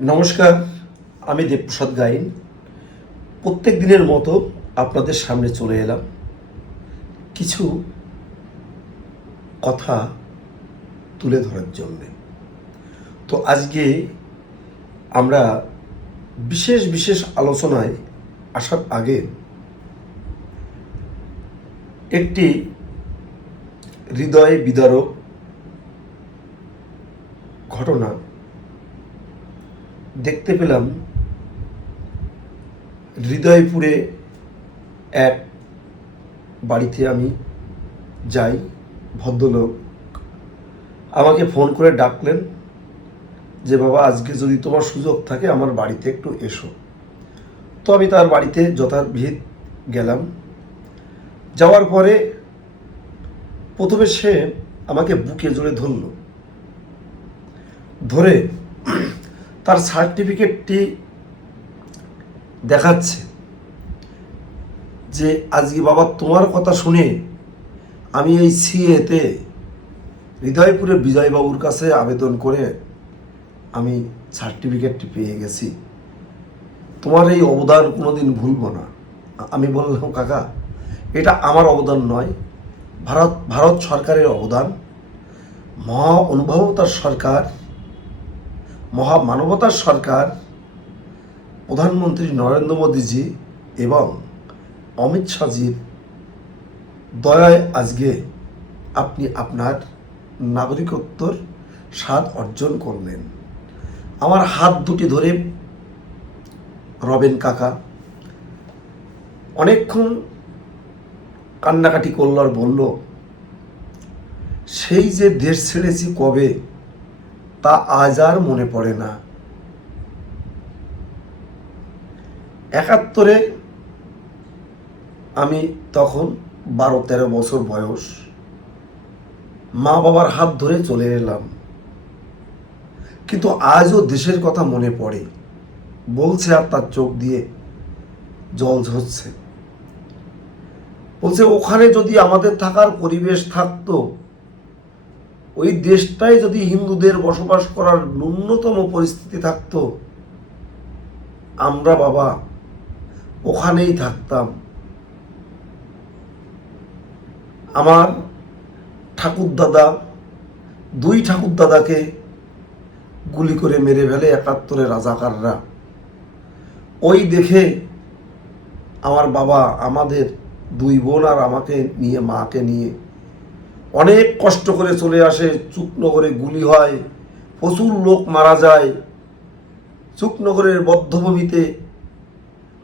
নমস্কার, আমি দেবপ্রসাদ গাইন। প্রত্যেক দিনের মতো আপনাদের সামনে চলে এলাম কিছু কথা তুলে ধরার জন্যে। তো আজকে আমরা বিশেষ বিশেষ আলোচনায় আসার আগে একটি হৃদয় বিদারক ঘটনা দেখতে পেলাম। হৃদয়পুরে এক বাড়িতে আমি যাই, ভদ্রলোক আমাকে ফোন করে ডাকলেন যে বাবা, আজকে যদি তোমার সুযোগ থাকে আমার বাড়িতে একটু এসো। তো আমি তার বাড়িতে যথাবিহিত গেলাম। যাওয়ার পরে প্রথমে সে আমাকে বুকে জড়ে ধরে তার সার্টিফিকেটটি দেখাচ্ছে যে আজকে বাবা তোমার কথা শুনে আমি এই সিএতে হৃদয়পুরে বিজয়বাবুর কাছে আবেদন করে আমি সার্টিফিকেটটি পেয়ে গেছি। তোমার এই অবদান কোনোদিন ভুলবো না। আমি বললাম, কাকা, এটা আমার অবদান নয়, ভারত সরকারের অবদান। মহা অনুভবতার সরকার, মহামানবতার সরকার, প্রধানমন্ত্রী নরেন্দ্র মোদীজি এবং অমিত শাহজির দয়ায় আজকে আপনি আপনার নাগরিকত্বর স্বাদ অর্জন করলেন। আমার হাত দুটি ধরে রবেন কাকা অনেকক্ষণ কান্নাকাটি করল আর বলল, সেই যে দেশ ছেড়েছি কবে তা আজ আর মনে পড়ে না। ৭১ আমি তখন ১২-১৩ বছর বয়স, মা বাবার হাত ধরে চলে এলাম। কিন্তু আজও দেশের কথা মনে পড়ে, বলছে আর তার চোখ দিয়ে জল ঝরছে। বলছে ওখানে যদি আমাদের থাকার পরিবেশ থাকতো, ওই দেশটাই যদি হিন্দুদের বসবাস করার ন্যূনতম পরিস্থিতি থাকতো, আমরা বাবা ওখানেই থাকতাম। আমার ঠাকুরদাদা, 2 ঠাকুরদাদাকে গুলি করে মেরে ফেলে ৭১ রাজাকাররা। ওই দেখে আমার বাবা আমাদের 2 বোন আর আমাকে নিয়ে, মাকে নিয়ে অনেক কষ্ট করে চলে আসে। চুকনগরে গুলি হয়, প্রচুর লোক মারা যায়। চুকনগরের বধ্যভূমিতে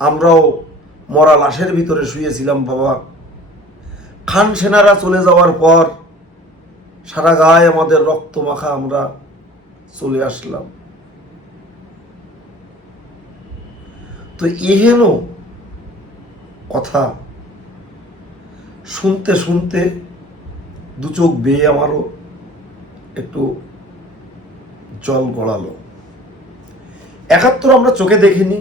আমরাও মরা লাশের ভিতরে শুয়েছিলাম বাবা। খান সেনারা চলে যাওয়ার পর সারা গায়ে আমাদের রক্ত মাখা, আমরা চলে আসলাম। তো এহেন কথা শুনতে শুনতে 2 চোখ বেয়ে আমারও একটু জল গড়ালো। ৭১ আমরা চোখে দেখিনি,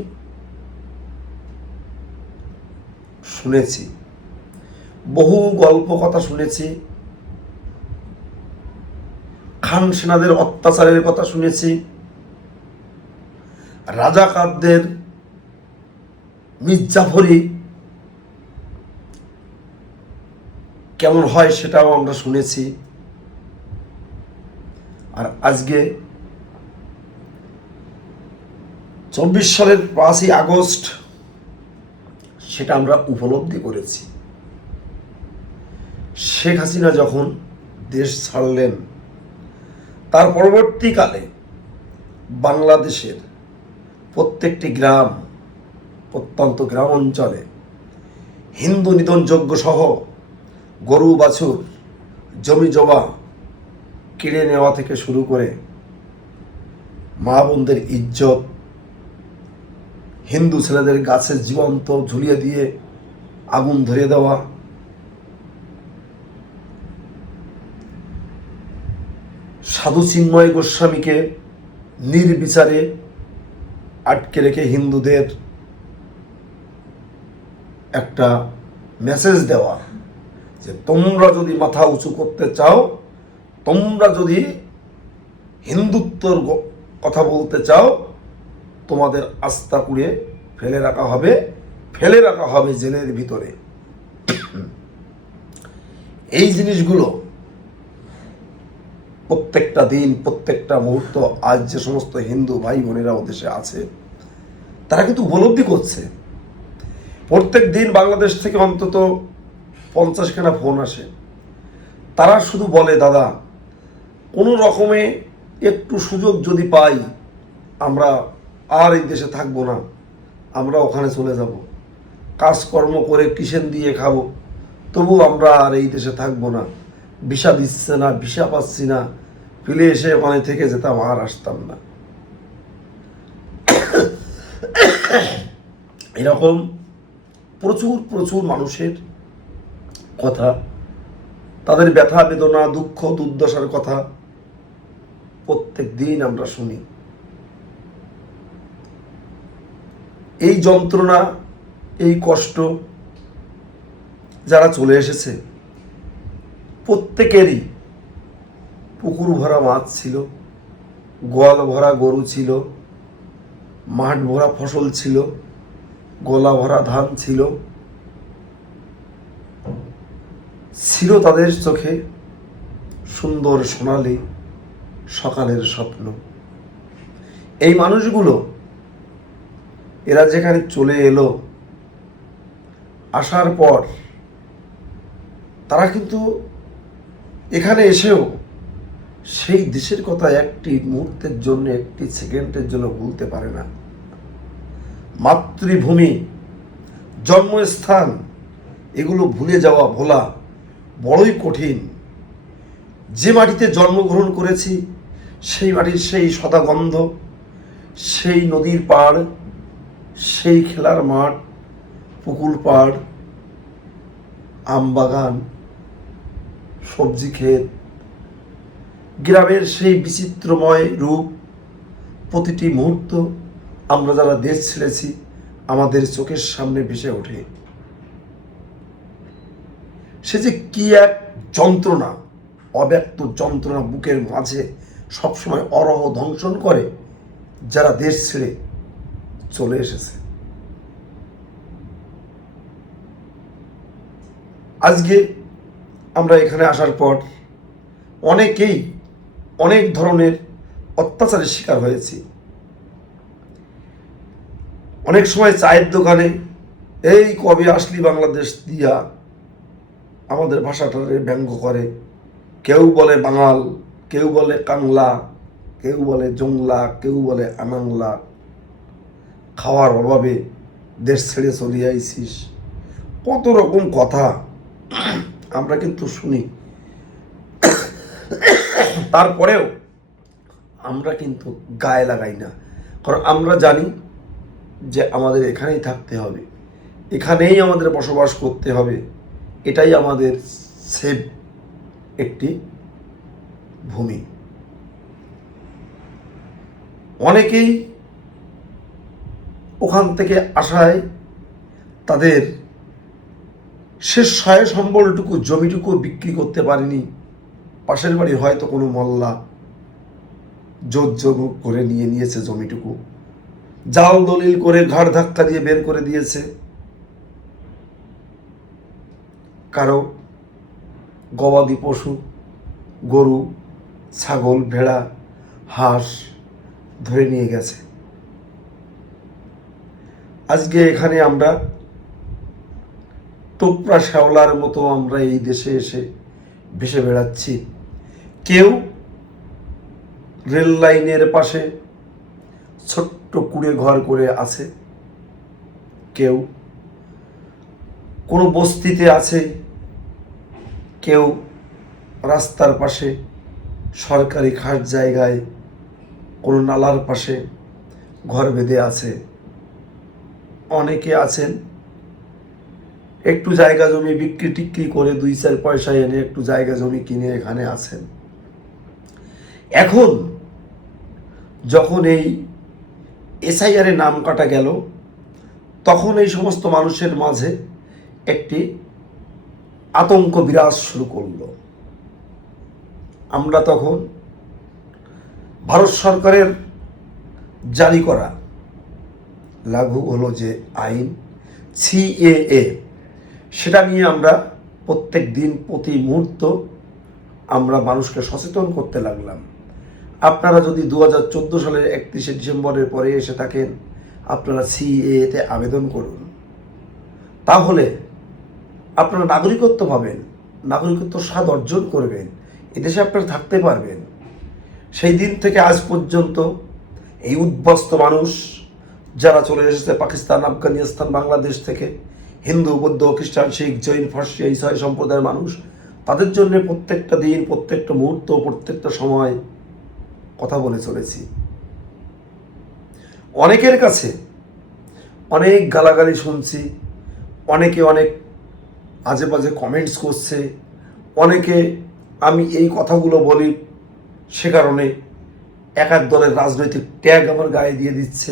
শুনেছি, বহু গল্প কথা শুনেছি, খান সেনাদের অত্যাচারের কথা শুনেছি, রাজাকারদের মির্জাফরি কেমন হয় সেটাও আমরা শুনেছি। আর আজকে ২৪ সালের ৫ই আগস্ট সেটা আমরা উপলব্ধি করেছি। শেখ হাসিনা যখন দেশ ছাড়লেন, তার পরবর্তীকালে বাংলাদেশের প্রত্যেকটি গ্রাম, প্রত্যন্ত গ্রাম অঞ্চলে হিন্দু নিধন যজ্ঞ সহ গরু বাছুর, জমি জমা কেড়ে নেওয়া থেকে শুরু করে মা বোনদের ইজ্জত, হিন্দু ছেলেদের গাছে জীবন্ত ঝুলিয়ে দিয়ে আগুন ধরিয়ে দেওয়া, সাধু চিন্ময় গোস্বামীকে নির্বিচারে আটকে রেখে হিন্দুদের একটা মেসেজ দেওয়া যে তোমরা যদি মাথা উঁচু করতে চাও, তোমরা যদি হিন্দুত্বর কথা বলতে চাও, তোমাদের আস্থা কুড়ে ফেলে রাখা হবে জেলের ভিতরে। এই জিনিসগুলো প্রত্যেকটা দিন, প্রত্যেকটা মুহূর্ত আজ যে সমস্ত হিন্দু ভাই বোনেরা ওদেশে আছে তারা কিন্তু উপলব্ধি করছে। প্রত্যেক দিন বাংলাদেশ থেকে অন্তত 50খানা ফোন আসে। তারা শুধু বলে, দাদা কোনো রকমে একটু সুযোগ যদি পাই আমরা আর এই দেশে থাকবো না, আমরা ওখানে চলে যাব, কাজকর্ম করে কিসেন দিয়ে খাবো, তবু আমরা আর এই দেশে থাকবো না, ভিসা দিচ্ছে না, ভিসা পাচ্ছি না, ফিরে এসে ওখানে থেকে যেতাম, আর আসতাম না। এরকম প্রচুর প্রচুর মানুষের কথা, তাদের ব্যথা বেদনা, দুঃখ দুর্দশার কথা প্রত্যেক দিন আমরা শুনি। এই যন্ত্রণা, এই কষ্ট যারা চলে এসেছে প্রত্যেকেরই পুকুর ভরা মাছ ছিল, গোয়াল ভরা গরু ছিল, মাঠ ভরা ফসল ছিল, গলা ভরা ধান ছিল, ছিল তাদের চোখে সুন্দর সোনালি সকালের স্বপ্ন। এই মানুষগুলো এরা যেখানে চলে এলো, আসার পর তারা কিন্তু এখানে এসেও সেই দেশের কথা একটি মুহূর্তের জন্য, একটি সেকেন্ডের জন্য ভুলতে পারে না। মাতৃভূমি, জন্মস্থান, এগুলো ভুলে যাওয়া, ভোলা বড়ই কঠিন। যে মাটিতে জন্মগ্রহণ করেছি সেই মাটির সেই সদা গন্ধ, সেই নদীর পাড়, সেই খেলার মাঠ, পুকুর পাড়, আম বাগান, সবজি ক্ষেত, গ্রামের সেই বিচিত্রময় রূপ, প্রতিটি মুহূর্ত আমরা যারা দেশ ছেড়েছি আমাদের চোখের সামনে ভেসে ওঠে। সে যে কি এক যন্ত্রণা, অব্যক্ত যন্ত্রণা বুকের মাঝে সবসময় অরহ ধ্বংসন করে যারা দেশ ছেড়ে চলে এসেছে। আজকে আমরা এখানে আসার পর অনেকেই অনেক ধরনের অত্যাচারের শিকার হয়েছি। অনেক সময় চায়ের দোকানে, এই কবে আসলি বাংলাদেশ দিয়া, আমাদের ভাষাটারে ব্যঙ্গ করে। কেউ বলে বাঙাল, কেউ বলে কাংলা, কেউ বলে জংলা, কেউ বলে আনাংলা। খাওয়ার অভাবে দেশ ছেড়ে চলে আইছিস, কত রকম কথা আমরা কিন্তু শুনি। তারপরেও আমরা কিন্তু গায়ে লাগাই না, কারণ আমরা জানি যে আমাদের এখানেই থাকতে হবে, এখানেই আমাদের বসবাস করতে হবে, এটাই আমাদের সেফ একটি ভূমি। অনেকেই ওখান থেকে আসায় তাদের শেষ সহায় সম্বলটুকু, জমিটুকু বিক্রি করতে পারেনি। পাশের বাড়ির হয়তো কোনো মল্লা জোর জমুক করে নিয়েছে জমিটুকু, জাল দলিল করে ঘাড় ধাক্কা দিয়ে বের করে দিয়েছে। কারো গবাদি পশু, গরু, ছাগল, ভেড়া, হাঁস ধরে নিয়ে গেছে। আজকে এখানে আমরা টোপরা শ্যাওলার মতো আমরা এই দেশে এসে ভেসে বেড়াচ্ছি। কেউ রেল লাইনের পাশে ছোট্ট কুড়ে ঘর করে আছে, কেউ কোনো বস্তিতে আছে, কেউ রাস্তার পাশে সরকারি খাস জায়গায় কোনো নালার পাশে ঘর বেঁধে আছে। অনেকে আছেন একটু জায়গা জমি বিক্রি টিক্রি করে 2-4 পয়সা এনে একটু জায়গা জমি কিনে এখানে আছেন। এখন যখন এই এসআইআর এর নাম কাটা গেল, তখন এই সমস্ত মানুষের মাঝে একটি আতঙ্ক বিরাজ শুরু করলো। আমরা তখন ভারত সরকারের জারি করা লাগু হলো যে আইন সিএএ, সেটা নিয়ে আমরা প্রত্যেক দিন প্রতি মুহূর্ত আমরা মানুষকে সচেতন করতে লাগলাম। আপনারা যদি 2014 সালের 31শে ডিসেম্বরের পরে এসে থাকেন, আপনারা সিএএতে আবেদন করুন, তাহলে আপনারা নাগরিকত্ব পাবেন, নাগরিকত্ব স্বাদ অর্জন করবেন, এদেশে আপনারা থাকতে পারবেন। সেই দিন থেকে আজ পর্যন্ত এই উদ্বাস্ত মানুষ যারা চলে এসেছে পাকিস্তান, আফগানিস্তান, বাংলাদেশ থেকে, হিন্দু, বৌদ্ধ, খ্রিস্টান, শিখ, জৈন, ফার্সি, এই ছয় সম্প্রদায়ের মানুষ, তাদের জন্য প্রত্যেকটা দিন, প্রত্যেকটা মুহূর্ত, প্রত্যেকটা সময় কথা বলে চলেছি। অনেকের কাছে অনেক গালাগালি শুনছি, অনেকে অনেক আজে বাজে কমেন্টস করছে, অনেকে আমি এই কথাগুলো বলি সে কারণে এক এক দলের রাজনৈতিক ট্যাগ আমার গায়ে দিয়ে দিচ্ছে।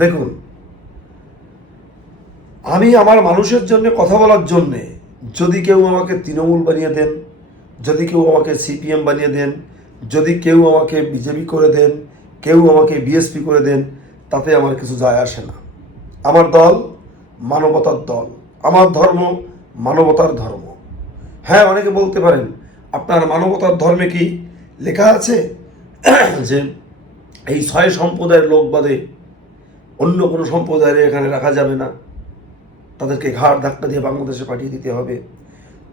দেখুন, আমি আমার মানুষের জন্য কথা বলার জন্যে যদি কেউ আমাকে তৃণমূল বানিয়ে দেন, যদি কেউ আমাকে সিপিএম বানিয়ে দেন, যদি কেউ আমাকে বিজেপি করে দেন, কেউ আমাকে বিএসপি করে দেন, তাতে আমার কিছু যায় আসে না। আমার দল মানবতার দল, আমার ধর্ম মানবতার ধর্ম। হ্যাঁ, অনেকে বলতে পারেন আপনার মানবতার ধর্মে কি লেখা আছে যে এই ছয় সম্প্রদায়ের লোক বাদে অন্য কোনো সম্প্রদায়ের এখানে রাখা যাবে না, তাদেরকে ঘাড় ধাক্কা দিয়ে বাংলাদেশে পাঠিয়ে দিতে হবে?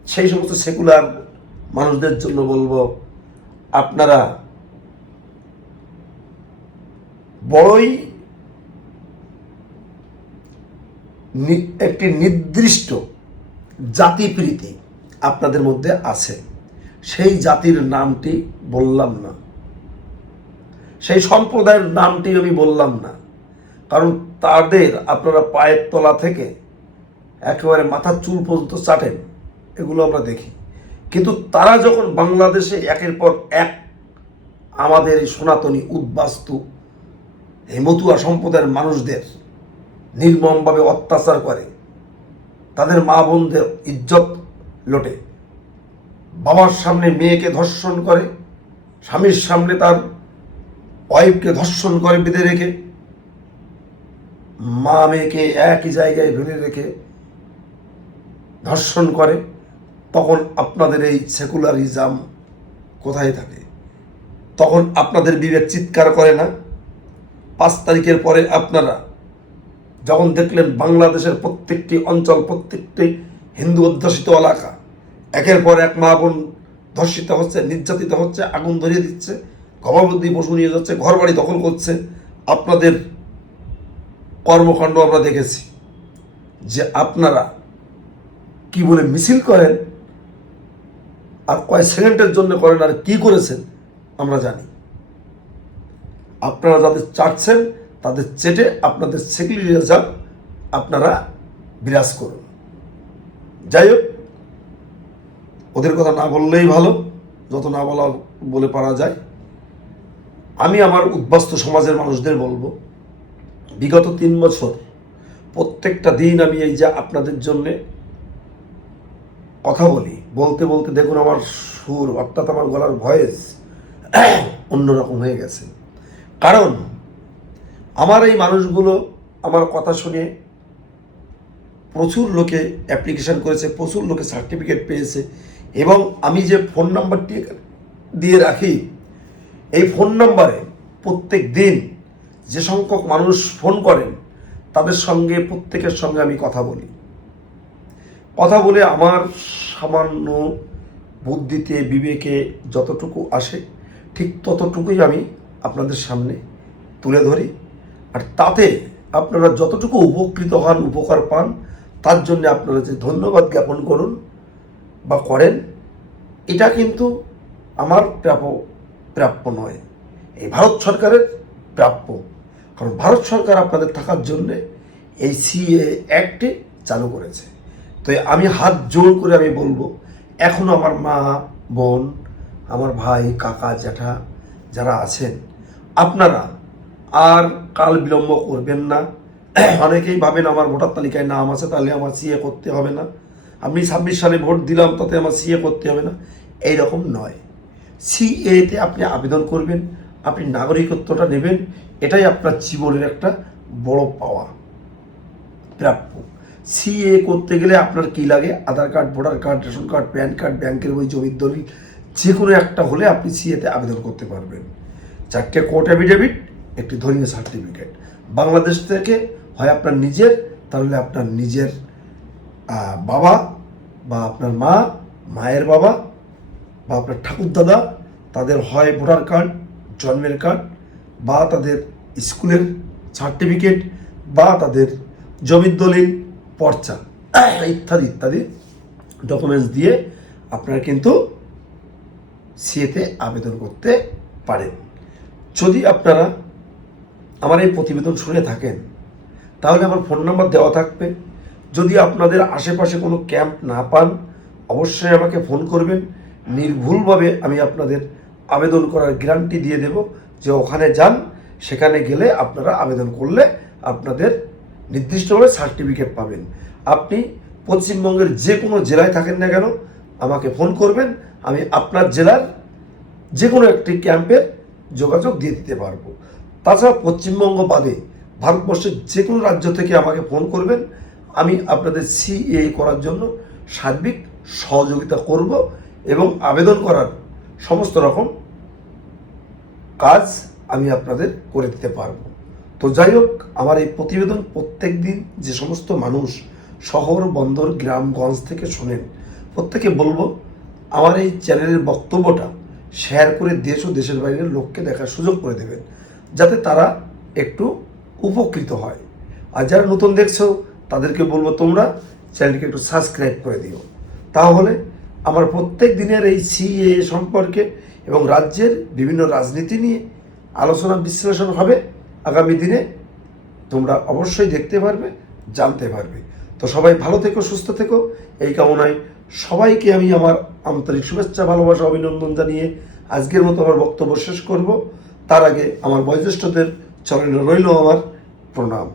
সেই সমস্ত সেকুলার মানুষদের জন্য বলবো, আপনারা বড়ই একটি নির্দিষ্ট জাতিপ্রীতি আপনাদের মধ্যে আছে, সেই জাতির নামটি বললাম না, সেই সম্প্রদায়ের নামটি আমি বললাম না, কারণ তাদের আপনারা পায়ের তলা থেকে একেবারে মাথার চুল পর্যন্ত চাটেন, এগুলো আমরা দেখি। কিন্তু তারা যখন বাংলাদেশে একের পর এক আমাদের এই সনাতনী উদ্বাস্তু এই মতুয়া সম্প্রদায়ের মানুষদের নির্মমভাবে অত্যাচার করে, তাদের মা বোনদের ইজ্জত লোটে, বাবার সামনে মেয়েকে ধর্ষণ করে, স্বামীর সামনে তার ওয়াইফকে ধর্ষণ করে বেঁধে রেখে, মা মেয়েকে একই জায়গায় বেঁধে রেখে ধর্ষণ করে, তখন আপনাদের এই সেকুলারিজম কোথায় থাকে? তখন আপনাদের বিবেক চিৎকার করে না? 5 তারিখের পরে আপনারা যখন দেখলেন বাংলাদেশের প্রত্যেকটি অঞ্চল, প্রত্যেকটি হিন্দু অধ্যুষিত এলাকা একের পর এক মা বোন ধর্ষিত হচ্ছে, নির্যাতিত হচ্ছে, আগুন ধরিয়ে দিচ্ছে, গবাদি পশু নিয়ে যাচ্ছে, ঘরবাড়ি দখল করছে, আপনাদের কর্মকাণ্ড আমরা দেখেছি। যে আপনারা কি বলে মিছিল করেন আর কয়েক সেকেন্ডের জন্য করেন আর কি করেছেন আমরা জানি। আপনারা যাদের চাটছেন তাদের চেটে আপনাদের সেকুলারিজম আপনারা বিরাজ করুন। যাই হোক, ওদের কথা না বললেই ভালো, যত না বলা বলে পারা যায়। আমি আমার উদ্বাস্তু সমাজের মানুষদের বলবো, বিগত 3 বছর প্রত্যেকটা দিন আমি এই যে আপনাদের জন্যে কথা বলি, বলতে বলতে দেখুন আমার সুর অর্থাৎ আমার গলার ভয়েস অন্যরকম হয়ে গেছে। কারণ আমার এই মানুষগুলো আমার কথা শুনে প্রচুর লোকে অ্যাপ্লিকেশন করেছে, প্রচুর লোকে সার্টিফিকেট পেয়েছে, এবং আমি যে ফোন নাম্বারটি দিয়ে রাখি এই ফোন নাম্বারে প্রত্যেক দিন যে সংখ্যক মানুষ ফোন করেন তাদের সঙ্গে প্রত্যেকের সঙ্গে আমি কথা বলি। কথা বলে আমার সামান্য বুদ্ধিতে বিবেকে যতটুকু আসে ঠিক ততটুকুই আমি আপনাদের সামনে তুলে ধরি। আর তাতে আপনারা যতটুকু উপকৃত হন, উপকার পান, তার জন্য আপনারা যে ধন্যবাদ জ্ঞাপন করুন বা করেন, এটা কিন্তু আমার প্রাপ্য নয়, এই ভারত সরকারের প্রাপ্য। কারণ ভারত সরকার আপনাদের থাকার জন্যে এই সিএ অ্যাক্টে চালু করেছে। তো আমি হাত জোড় করে আমি বলবো, এখনও আমার মা বোন, আমার ভাই, কাকা, জ্যাঠা যারা আছেন, আপনারা আর কাল বিলম্ব করবেন না। অনেকেই ভাবেন আমার ভোটার তালিকায় নাম আছে তাহলে আমার সিএ করতে হবে না, আমি 26 সালে ভোট দিলাম তাতে আমার সিএ করতে হবে না, এই রকম নয়। সিএতে আপনি আবেদন করবেন, আপনি নাগরিকত্বটা নেবেন, এটাই আপনার জীবনের একটা বড় পাওয়া, প্রাপ্য। সিএ করতে গেলে আপনার কি লাগে? Aadhaar card, voter card, ration card, PAN card, ব্যাংকের বই, জমির দলিল, যে কোনো একটা হলে আপনি সিএতে আবেদন করতে পারবেন। 4টে কোর্ট অ্যাফিডেভিট, একটি ধর্মীয় সার্টিফিকেট বাংলাদেশ থেকে, হয় আপনার নিজের, তাহলে আপনার নিজের বাবা বা আপনার মা, মায়ের বাবা বা আপনার ঠাকুরদাদা, তাদের হয় ভোটার কার্ড, জন্মের কার্ড, বা তাদের স্কুলের সার্টিফিকেট, বা তাদের জমির দলিল, পর্চা ইত্যাদি ইত্যাদি ডকুমেন্টস দিয়ে আপনারা কিন্তু সিএতে আবেদন করতে পারেন। যদি আপনারা আমার এই প্রতিবেদন শুনে থাকেন, তাহলে আমার ফোন নাম্বার দেওয়া থাকবে। যদি আপনাদের আশেপাশে কোনো ক্যাম্প না পান, অবশ্যই আমাকে ফোন করবেন। নির্ভুলভাবে আমি আপনাদের আবেদন করার গ্যারান্টি দিয়ে দেব যে ওখানে যান, সেখানে গেলে আপনারা আবেদন করলে আপনাদের নির্দিষ্টভাবে সার্টিফিকেট পাবেন। আপনি পশ্চিমবঙ্গের যে কোনো জেলায় থাকেন না কেন, আমাকে ফোন করবেন, আমি আপনার জেলার যে কোনো একটি ক্যাম্পের যোগাযোগ দিয়ে দিতে পারবো। তাছাড়া পশ্চিমবঙ্গ বাদে ভারতবর্ষের যে কোনো রাজ্য থেকে আমাকে ফোন করবেন, আমি আপনাদের সিএ করার জন্য সার্বিক সহযোগিতা করব এবং আবেদন করার সমস্ত রকম কাজ আমি আপনাদের করে দিতে পারবো। তো যাই হোক, আমার এই প্রতিবেদন প্রত্যেক দিন যে সমস্ত মানুষ শহর, বন্দর, গ্রামগঞ্জ থেকে শোনেন, প্রত্যেকে বলবো আমার এই চ্যানেলের বক্তব্যটা শেয়ার করে দেশ ও দেশের বাইরের লোককে দেখার সুযোগ করে দেবেন, যাতে তারা একটু উপকৃত হয়। আর যারা নতুন দেখছো তাদেরকে বলবো তোমরা চ্যানেলকে একটু সাবস্ক্রাইব করে দিও। তাহলে আমার প্রত্যেক দিনের এই সিএ সম্পর্কে এবং রাজ্যের বিভিন্ন রাজনীতি নিয়ে আলোচনা বিশ্লেষণ হবে আগামী দিনে, তোমরা অবশ্যই দেখতে পারবে, জানতে পারবে। তো সবাই ভালো থেকো, সুস্থ থেকো, এই কামনায় সবাইকে আমি আমার আন্তরিক শুভেচ্ছা, ভালোবাসা, অভিনন্দন জানিয়ে আজকের মতো আমার বক্তব্য শেষ করব। তার আগে আমার বয়োজ্যেষ্ঠদের চরণে রইল আমার প্রণাম।